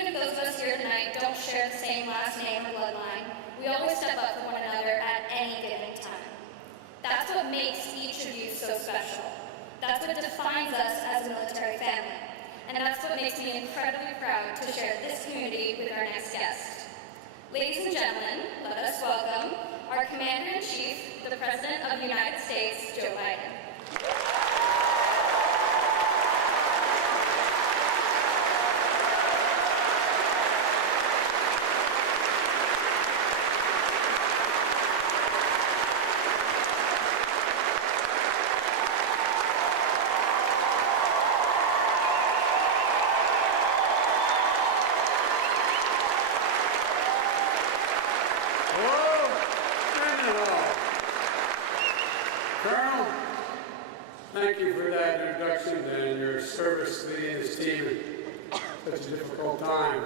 even if those of us here tonight don't share the same last name or bloodline, we always step up for one another at any given time. That's what makes each of you so special. That's what defines us as a military family. And that's what makes me incredibly proud to share this community with our next guest. Ladies and gentlemen, let us welcome our Commander-in-Chief, the President of the United States, Joe Biden. Thank you for that introduction and your service leading this team in such a difficult time.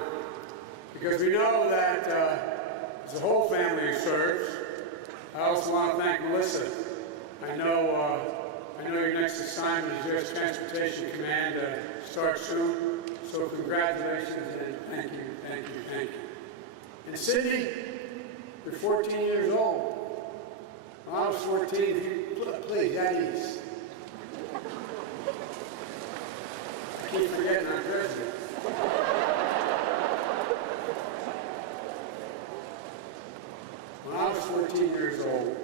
Because we know that as a whole family who serves, I also want to thank Melissa. I know your next assignment is U.S. Transportation Command starts soon. So congratulations and thank you, thank you, thank you. And Sydney, you're 14 years old. When I was 14, please, at ease. I keep forgetting our president. When I was 14 years old,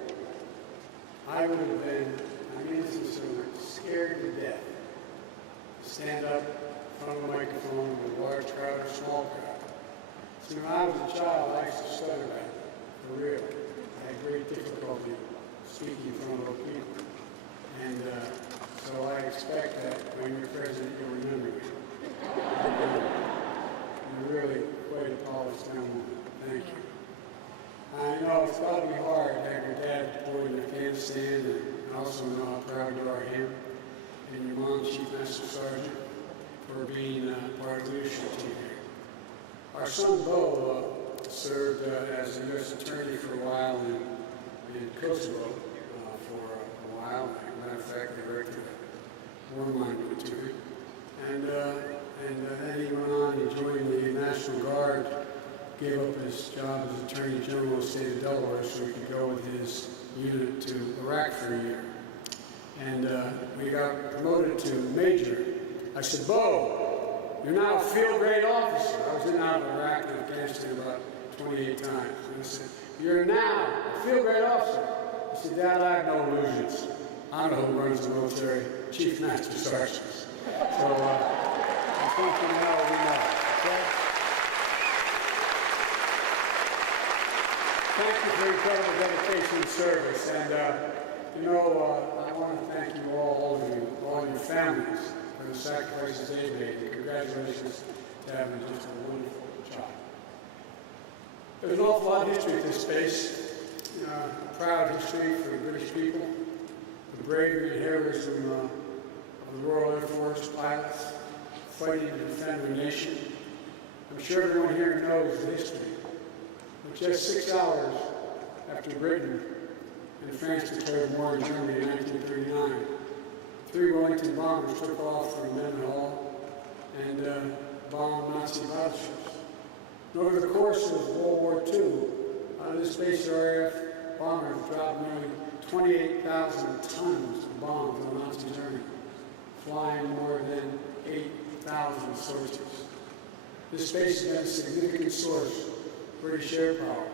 I would have been, scared to death to stand up in front of a microphone with a large crowd or small crowd. See, when I was a child, I used to stutter that, for real. I had great difficulty speaking in front of other people. And so I expect that when you're president, you'll remember me. You're really quite a polished young woman. Thank you. I know it's got to be hard to have your dad deployed in Afghanistan, and also know how proud you are of him, and your mom, Chief Master Sergeant, for being part of the leadership team here. Our son, Bo, served as a U.S. attorney for a while in Kosovo for a while. As a matter of fact, they erected a war monument to him. And then he went on, he joined the National Guard, gave up his job as Attorney General of the state of Delaware so he could go with his unit to Iraq for a year. And we got promoted to Major. I said, Bo, you're now a field grade officer. I was in and out of Iraq and Afghanistan about 28 times. And he said, you're now a field grade officer. I said, Dad, I have no illusions. I don't know who runs the military, Chief Master Sergeants. So I think we know. Okay? Thank you for your incredible dedication and service. And, I want to thank you all of your families, for the sacrifices they made. And congratulations to having just a wonderful child. There's an awful lot of history at this space. A proud history for the British people, the bravery and heroism of the Royal Air Force pilots fighting to defend their nation. I'm sure everyone here knows the history. But just 6 hours after Britain and France declared war in Germany in 1939, 3 Wellington bombers took off from Mendenhall and bombed Nazi battleships. And over the course of World War II, this base RAF bombers dropped nearly 28,000 tons of bombs on Nazi Germany, flying more than 8,000 sorties. This base has been a significant source of British air power.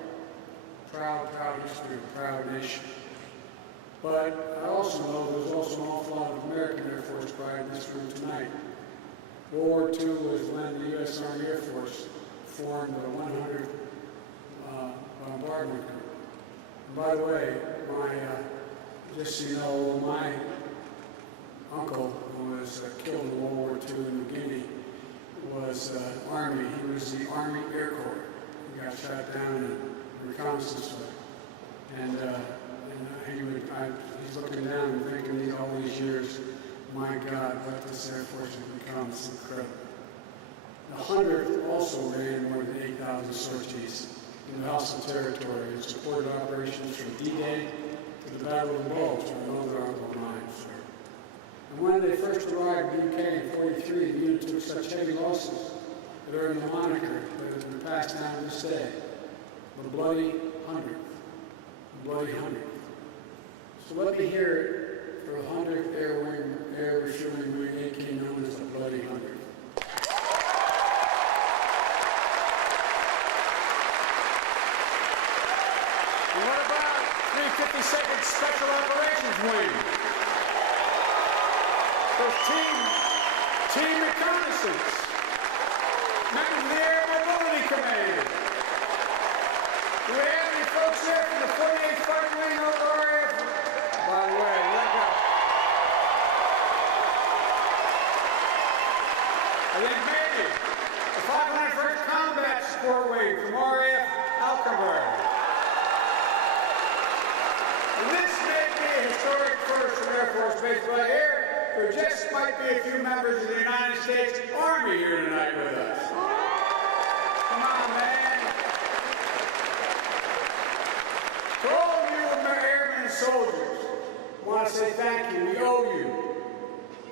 Proud history of a proud nation. But I also know there's also an awful lot of American Air Force pride in this room tonight. World War II was when the U.S. Army Air Force formed the 100th Bombardment Group. And by the way, just so you know, my uncle, who was killed in World War II in New Guinea, was Army. He was the Army Air Corps. He got shot down in a reconnaissance flight. And he's looking down and thinking all these years, my God, what this Air Force has become, it's incredible. The 100th also ran more than 8,000 sorties in the Hostile territory and supported operations from D-Day to the Battle of the Bulge and other armed lines. And when they first arrived in the UK in '43, the unit took such heavy losses that earned the moniker that has been passed down to this day, the Bloody 100th. The Bloody 100th. So let me hear it for the 100th Air Refueling Wing, aka known as the Bloody 100th. And what about 352nd Special Operations Wing? There's Team Reconnaissance, members of the Air Mobility Command. Do we have any folks there from the 48th Fighter Wing or RAF? By the way, let go. I think maybe the 501st Combat Support Wing from RAF Alkenburg. And this may be a historic first for Air Force Base, but here there just might be a few members of the United States Army here tonight with us. Come on, man. To all of you airmen and soldiers, I want to say thank you. We owe you.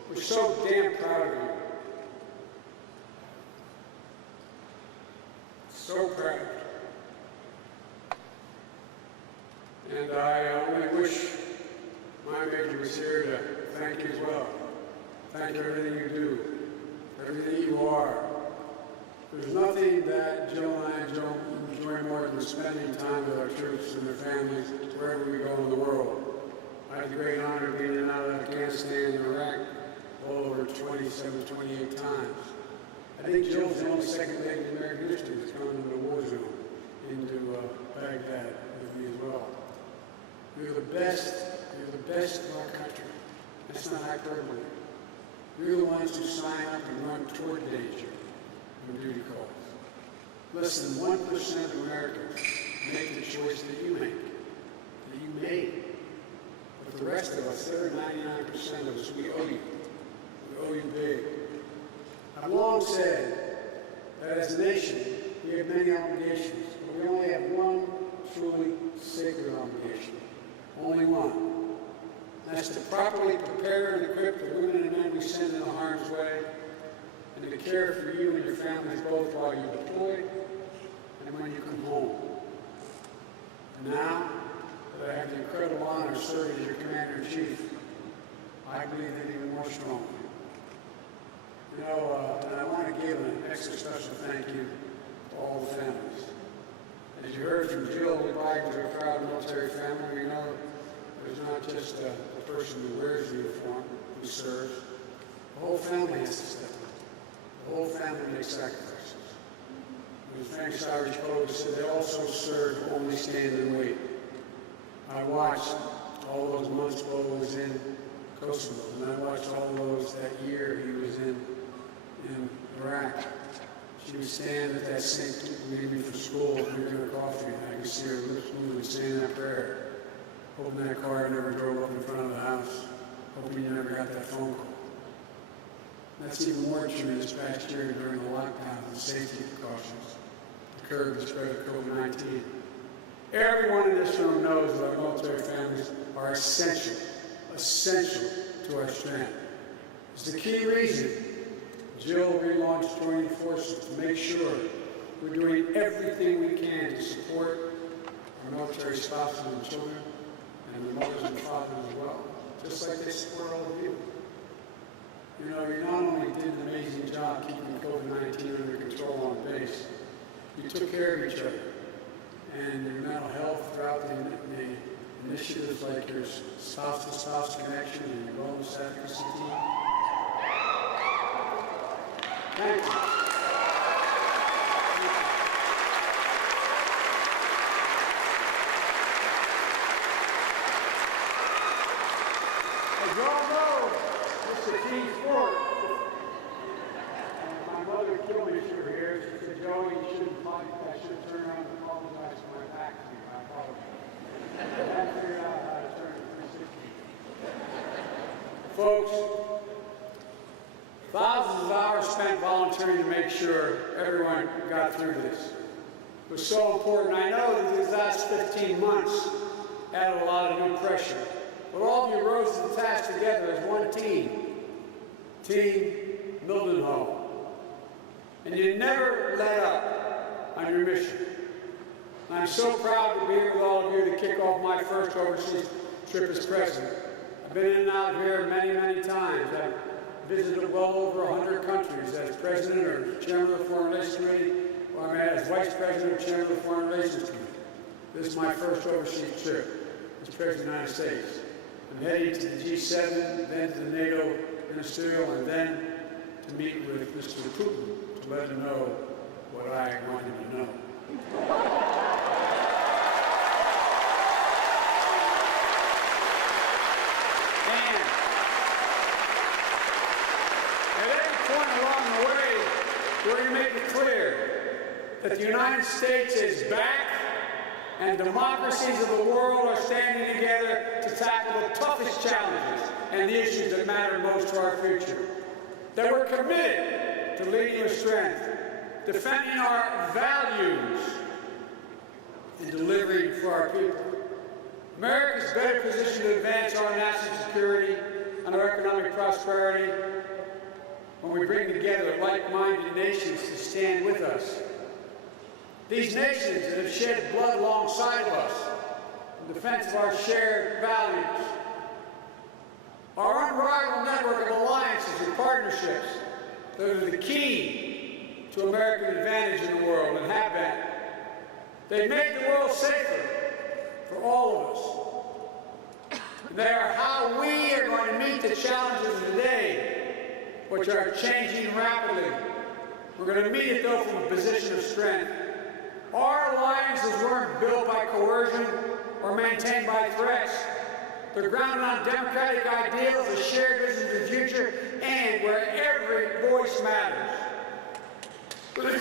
We're so damn proud of you. So proud. And I only wish my major was here to thank you as well. Thank you for everything you do, everything you are. There's nothing that Jill and I enjoy more than spending time with our troops and their families wherever we go in the world. I had the great honor of being in and out of Afghanistan and Iraq well over 27, 28 times. I think Jill's the only second lady in American history that's gone into the war zone, into Baghdad with me as well. You're the best of our country. That's not hyperbole. You're the ones who sign up and run toward danger when duty calls. Less than 1% of Americans make the choice that you make, that you made. But the rest of us, the other 99% of us, we owe you. We owe you big. I've long said that as a nation, we have many obligations, but we only have one truly sacred obligation. Only one. That's to properly prepare and equip the women and men we send into harm's way, and to care for you and your families both while you're deployed and when you come home. And now that I have the incredible honor of serving as your Commander-in-Chief, I believe that even more strongly. You know, and I want to give an extra special thank you to all the families. As you heard from Jill, we belong to a proud military family. We know there's not just the person who wears the uniform, who serves. The whole family has to step up. The whole family makes sacrifices. As famous Irish poet said, they also serve, only stand and wait. I watched all those months Bo was in Kosovo, and I watched all those that year he was in Iraq. She would stand at that same meeting for school, drinking her coffee, and I could see her lips moving and saying that prayer. Hoping that car never drove up in front of the house. Hoping you never got that phone call. That's even more true this past year during the lockdown and safety precautions to curb the spread of COVID-19. Everyone in this room knows that our military families are essential to our strength. It's the key reason Jill relaunched Joining Forces, to make sure we're doing everything we can to support our military spouses and children, and the mothers and fathers as well, just like they support all of you. You know, you not only did an amazing job keeping COVID-19 under control on the base, you took care of each other, and your mental health throughout the initiatives like your spouse-to-spouse connection and your wellness advocacy team. Thank you. As you all know, this is a team sport. And my mother killed me if you were here. She said, Joey, you shouldn't fight. I should turn around and apologize for my back to you. I apologize. I had to figure out how to turn it 360. Folks, thousands of hours spent volunteering to make sure everyone got through this. It was so important. I know that these last 15 months added a lot of new pressure. But all of you rose to the task together as one team. Team Mildenhall. and you never let up on your mission. And I'm so proud to be here with all of you to kick off my first overseas trip as president. I've been in and out of here many, many times. I've visited well over 100 countries as president or chairman of the Foreign Relations Committee, or as vice president or chairman of the Foreign Relations Committee. This is my first overseas trip as president of the United States. I'm heading to the G7, then to the NATO Ministerial, and then to meet with Mr. Putin to let him know what I want him to know. And at every point along the way, we're going to make it clear that the United States is back, and democracies of the world are standing together to tackle the toughest challenges and the issues that matter most to our future. That we're committed to leading with strength, defending our values, and delivering for our people. America is better positioned to advance our national security and our economic prosperity when we bring together like-minded nations to stand with us. These nations that have shed blood alongside of us in defense of our shared values. Our unrivaled network of alliances and partnerships that are the key to American advantage in the world and have been. They've made the world safer for all of us. And they are how we are going to meet the challenges of today, which are changing rapidly. We're going to meet it, though, from a position of strength. Our alliances weren't built by coercion or maintained by threats. They're grounded on democratic ideals, a shared vision for the future, and where every voice matters. Where the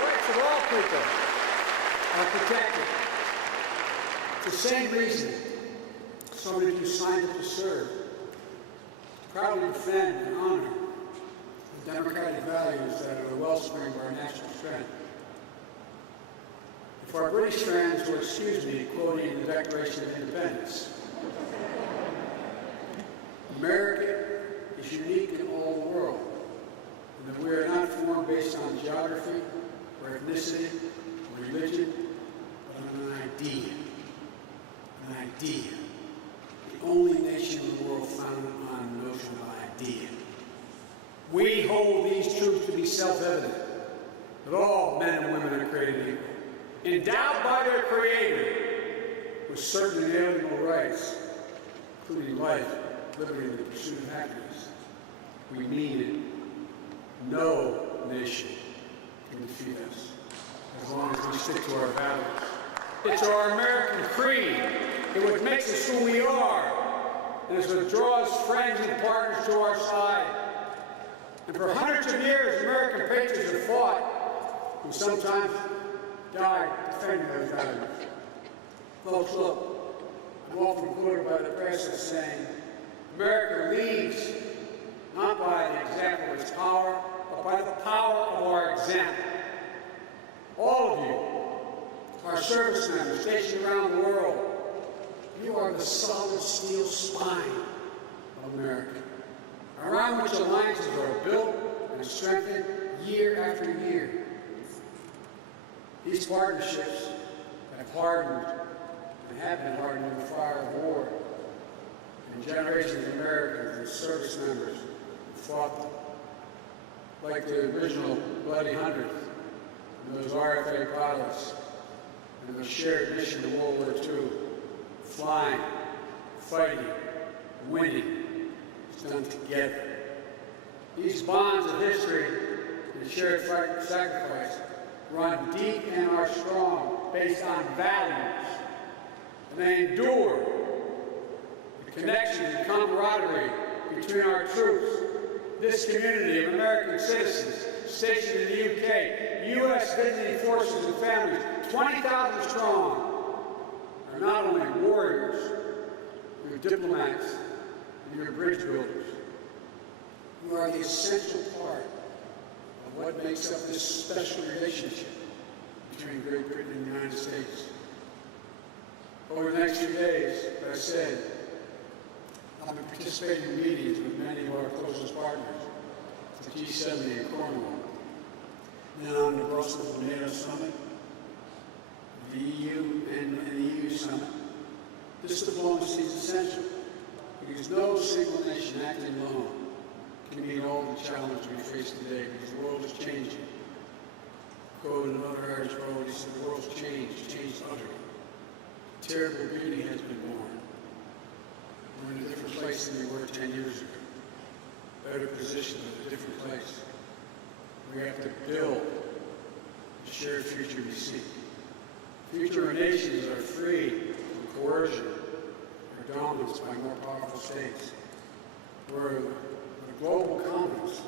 rights of all people are protected. It's the same reason so many of you signed up to serve, to proudly defend and honor the democratic values that are the wellspring of our national strength. If our British friends will excuse me quoting the Declaration of Independence, America is unique in all the world, and that we are not formed based on geography or ethnicity or religion, but on an idea. An idea. The only nation in the world founded on the notion of idea. We hold these truths to be self-evident, that all men and women are created equal, endowed by their Creator with certain inalienable rights, including life, liberty, and the pursuit of happiness. We mean it. No nation can defeat us as long as we stick to our values. It's our American creed. It's what makes us who we are, and it's what draws friends and partners to our side. And for hundreds of years, American patriots have fought and sometimes died defending those values. Folks, look, I'm often quoted by the press as saying, America leads not by the example of its power, but by the power of our example. All of you, our service members stationed around the world, you are the solid steel spine of America, around which alliances are built and strengthened year after year. These partnerships have hardened and have been hardened in the fire of war. And generations of Americans and service members fought like the original Bloody Hundred, and those RFA pilots, and the shared mission to World War II, flying, fighting, winning. It's done together. These bonds of history and shared sacrifice run deep and are strong, based on values, and they endure. The connection and camaraderie between our troops, this community of American citizens stationed in the UK, U.S. visiting forces and families, 20,000 strong, are not only warriors, you're diplomats, and you're bridge builders. You are the essential part of what makes up this special relationship between Great Britain and the United States. Over the next few days, as I said, I've been participating in meetings with many of our closest partners, the G70 in Cornwall. Then on the Brussels NATO Summit, the EU and the EU Summit. This diplomacy is essential because no single nation acting alone can meet all the challenges we face today because the world is changing. Quote another Irish poet, he said, the world's changed utterly. Terrible beauty has been born. We're in a different place than we were 10 years ago. Better positioned in a different place. We have to build the shared future we seek. Future nations are free from coercion or dominance by more powerful states. We're a global commons.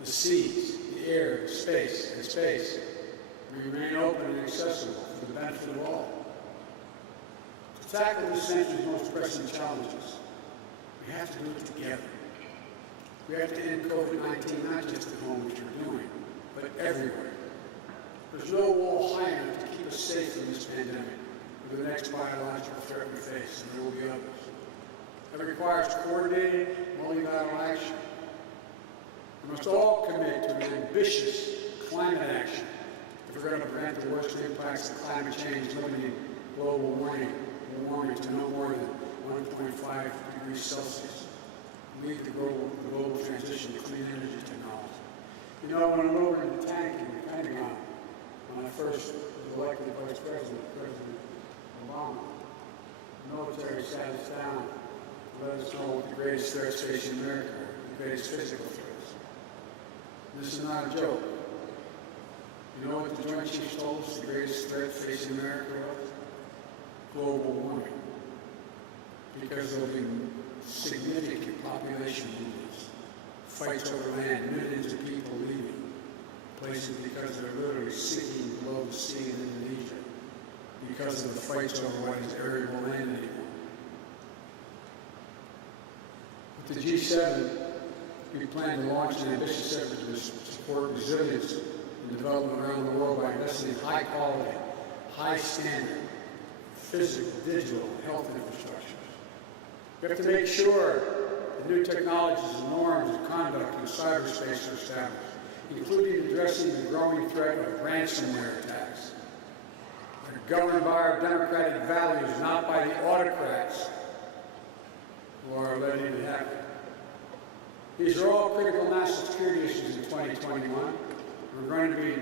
The seas, the air, space remain open and accessible for the benefit of all. To tackle this century's most pressing challenges, we have to do it together. We have to end COVID-19 not just at home, which we're doing, but everywhere. There's no wall high enough to keep us safe from this pandemic or the next biological threat we face, and there will be others. That requires coordinated, multilateral action. We must all commit to an ambitious climate action if we're going to prevent the worst impacts of climate change, limiting global warming to no more than 1.5 degrees Celsius. Lead the global transition to clean energy technology. You know, when I went over in the tank in the Pentagon, when I first was elected vice president, President Obama, the military sat us down to let us know what the greatest threats facing America are, the greatest physical threats. This is not a joke. You know what the Joint Chiefs told us the greatest threat facing America was? Global warming. Because there'll be significant population movements, fights over land, millions of people leaving places because they're literally sinking below the sea in Indonesia because of the fights over what is arable land anymore. With the G7, we plan to launch an ambitious effort to support resilience and development around the world by investing in high quality, high standard, physical, digital, health infrastructure. We have to make sure that new technologies and norms of conduct in cyberspace are established, including addressing the growing threat of ransomware attacks. They're governed by our democratic values, not by the autocrats who are letting it happen. These are all critical national security issues in 2021. We're going to be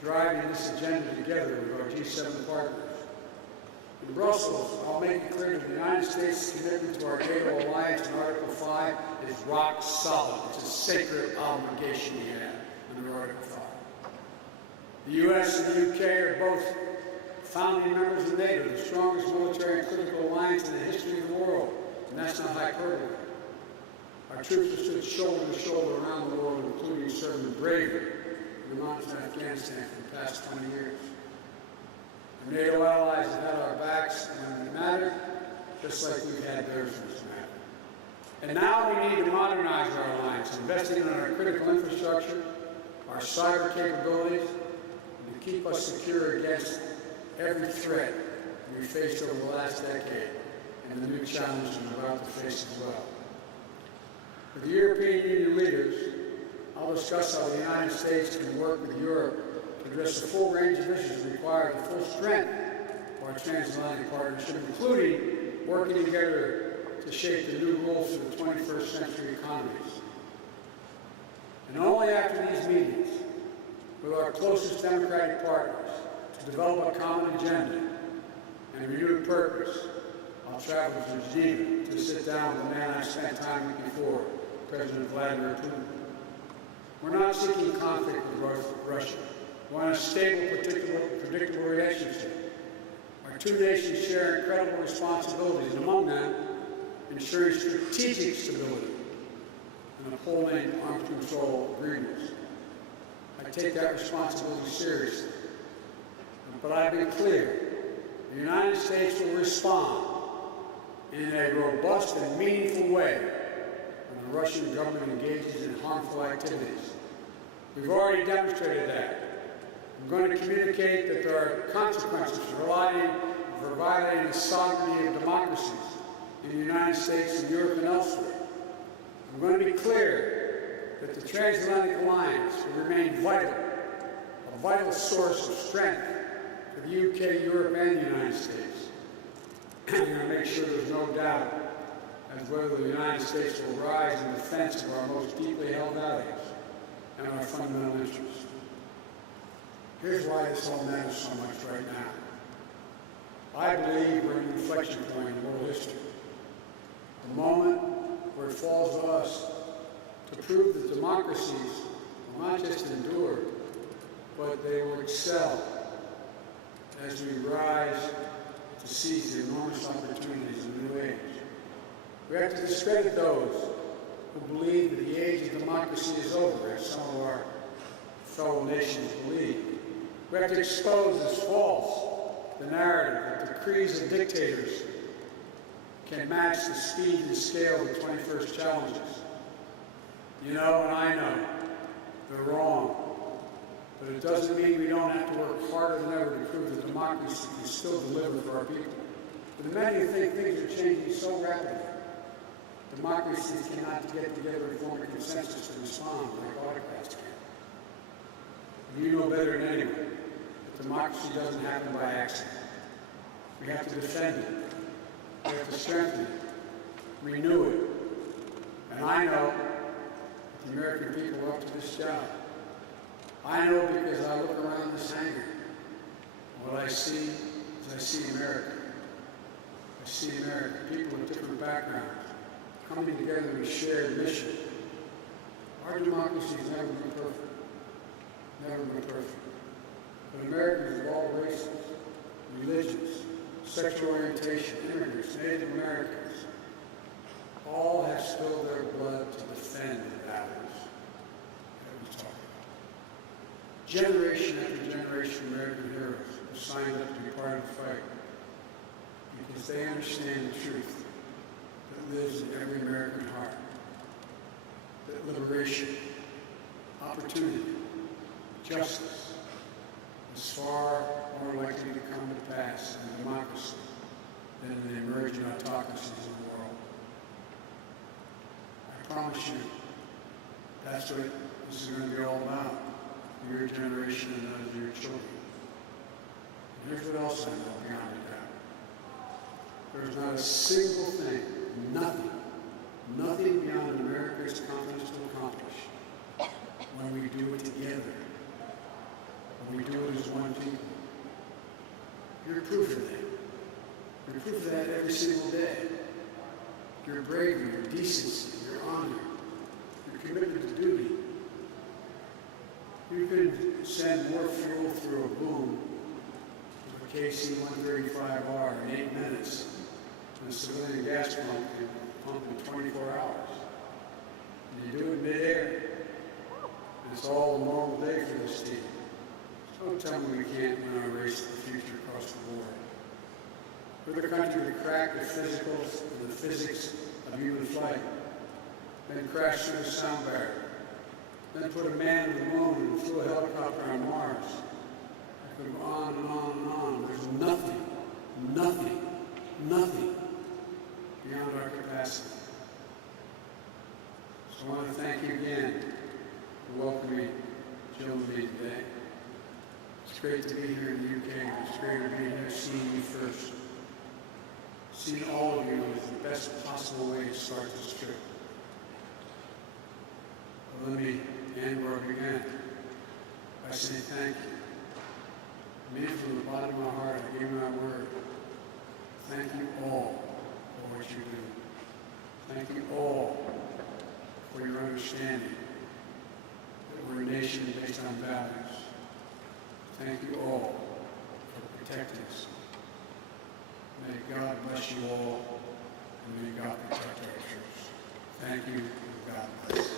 driving this agenda together with our G7 partners. In Brussels, I'll make it clear that the United States' commitment to our NATO alliance in Article 5 is rock solid. It's a sacred obligation we have under Article 5. The U.S. and the U.K. are both founding members of NATO, the strongest military and political alliance in the history of the world, and that's not hyperbole. Our troops have stood shoulder to shoulder around the world, including serving bravely in the mountains of Afghanistan for the past 20 years. Our NATO allies have had our backs when it mattered, just like we've had theirs when it's mattered. And now we need to modernize our alliance, investing in our critical infrastructure, our cyber capabilities, and to keep us secure against every threat we've faced over the last decade and the new challenges we're about to face as well. With the European Union leaders, I'll discuss how the United States can work with Europe to address the full range of issues required the full strength of our transatlantic partnership, including working together to shape the new rules for the 21st century economies. And only after these meetings, with our closest democratic partners, to develop a common agenda and a renewed purpose, I'll travel to Geneva to sit down with the man I spent time with before, President Vladimir Putin. We're not seeking conflict with Russia. We want a stable, predictable relationship. Our two nations share incredible responsibilities, and among them, ensuring strategic stability and upholding arms control agreements. I take that responsibility seriously. But I've been clear, the United States will respond in a robust and meaningful way when the Russian government engages in harmful activities. We've already demonstrated that. I'm going to communicate that there are consequences for violating the sovereignty of democracies in the United States and Europe and elsewhere. I'm going to be clear that the transatlantic alliance will remain vital, a vital source of strength for the UK, Europe, and the United States. I'm going to make sure there's no doubt as whether the United States will rise in defense of our most deeply held values and our fundamental interests. Here's why this all matters so much right now. I believe we're at an inflection point in world history, the moment where it falls to us to prove that democracies will not just endure, but they will excel as we rise to seize the enormous opportunities of the new age. We have to discredit those who believe that the age of democracy is over, as some of our fellow nations believe. We have to expose as false the narrative that the decrees of dictators can match the speed and scale of the 21st challenges. You know, and I know, they're wrong. But it doesn't mean we don't have to work harder than ever to prove that democracy can still deliver for our people. But many think things are changing so rapidly. Democracies cannot get together and form a consensus to respond like autocrats can. You know better than anyone that democracy doesn't happen by accident. We have to defend it. We have to strengthen it, renew it. And I know that the American people are up to this job. I know because I look around this hangar. What I see is I see America. I see America, people with different backgrounds, coming together in a shared mission. Our democracy has never been perfect. Never been perfect. But Americans of all races, religions, sexual orientation, immigrants, Native Americans, all have spilled their blood to defend the values that we talk about. Generation after generation of American heroes have signed up to be part of the fight because they understand the truth that lives in every American heart. That liberation, opportunity, justice is far more likely to come to pass in democracy than in the emerging autocracies of the world. I promise you, that's what this is going to be all about, your generation and those of your children. And here's what else I know beyond a doubt. There's not a single thing, nothing beyond America's competence to accomplish when we do it together, when we do it as one people. You're proof of that. You're proof of that every single day. Your bravery, your decency, your honor, your commitment to duty. You can send more fuel through a boom with a KC-135R in 8 minutes than a civilian gas pump can pump in 24 hours. And you do it midair. And it's all a normal day for this team. Don't tell me we can't win our race to the future across the board. We're the country that cracked the physicals and the physics of human flight, then crashed through the sound barrier, then put a man on the moon and flew a helicopter on Mars. I could go on and on and on. There's nothing beyond our capacity. So I want to thank you again for welcoming Jill and me today. It's great to be here in the UK. It's great to be here seeing you first. Seeing all of you is the best possible way to start this trip. But let me end where I began by saying thank you. Me, from the bottom of my heart, I give you my word. Thank you all for what you do. Thank you all for your understanding that we're a nation based on values. Thank you all for protecting us. May God bless you all, and may God protect our troops. Thank you, and God bless.